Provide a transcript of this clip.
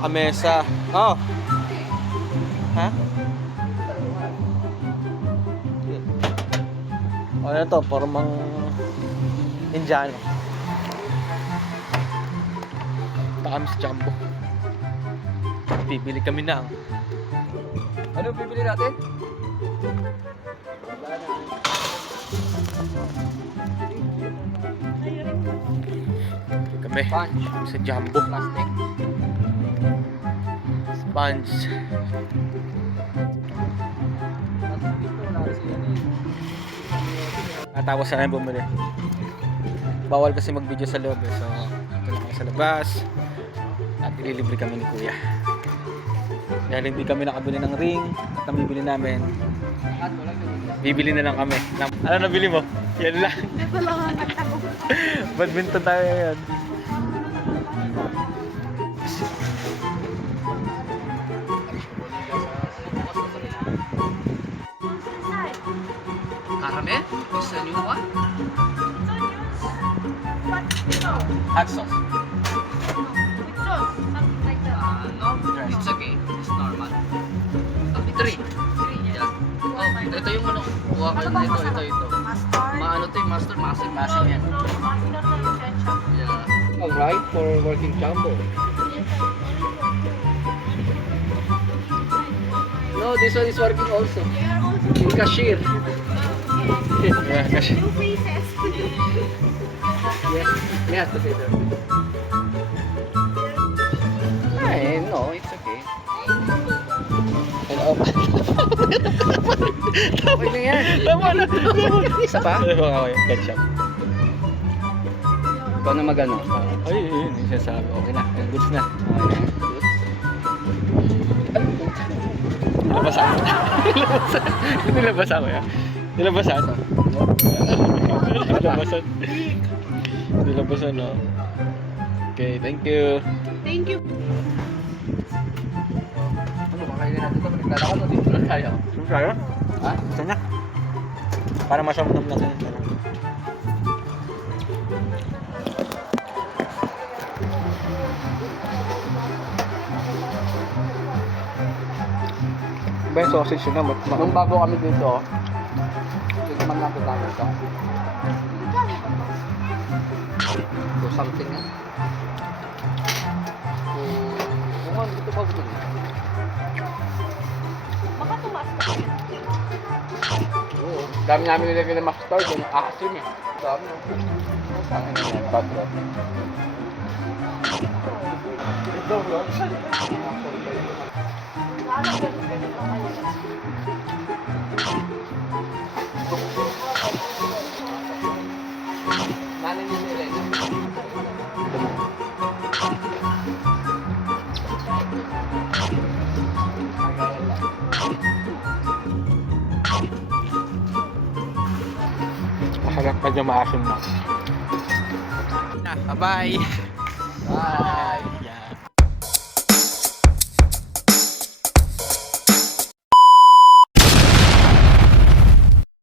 Naka-mesa. Oh. Ha? Ano to? Parang Indiano. Kami sa Jumbo. Bibili kami ng... Ano bibili natin? Kami sa Jumbo. Plastic. Sponge. Natapos na namin bumili. Bawal kasi mag-video sa loob eh. So, ito lang kami sa labas. At ililibre kami ni Kuya. Dahil hindi kami nakabili ng ring at ang bibili namin, bibili na lang kami. Ano nabili mo? Yan lang. Badminton tayo ngayon. Caramel? Is a new one? Hot sauce. No, it's okay. It's normal. Three. Yeah. Oh, ito yung ano. Kuha kayo na ito. Maano to yung master, masing yan. Yeah. Alright for working Jumbo. No, this one is working also. In cashier. Yeah, kasi. Yeah, together. Ay, no, it's okay. Okay na yan. Tama na. Isa pa? Okay, ketchup. Ikaw na magano. Ay, yun yung sinasabi. Okay na, goods na. Nilabasan. Nilabasan ko yan. Nilabasan. Nilabasan. Nilabasan, no? Okay, thank you. Thank you. Ano, kakainin natin ito. Naglalakad o dito lang tayo? Saan tayo? Ha? Saan na? Para masamdam na sa'yo. Ba yung sausage yun na? Nung bago kami dito, tignan natin tayo ito. So something yan. Kung ano, ito pa ito. Baka tumaas ka. Oo. Dami namin nilagay ng mustard, yung asim eh. Dami. Ang ina yan, butter. Ito, bro. Nanay niya nila yun. Masarap pa dyan maasim na. Bye-bye! Bye!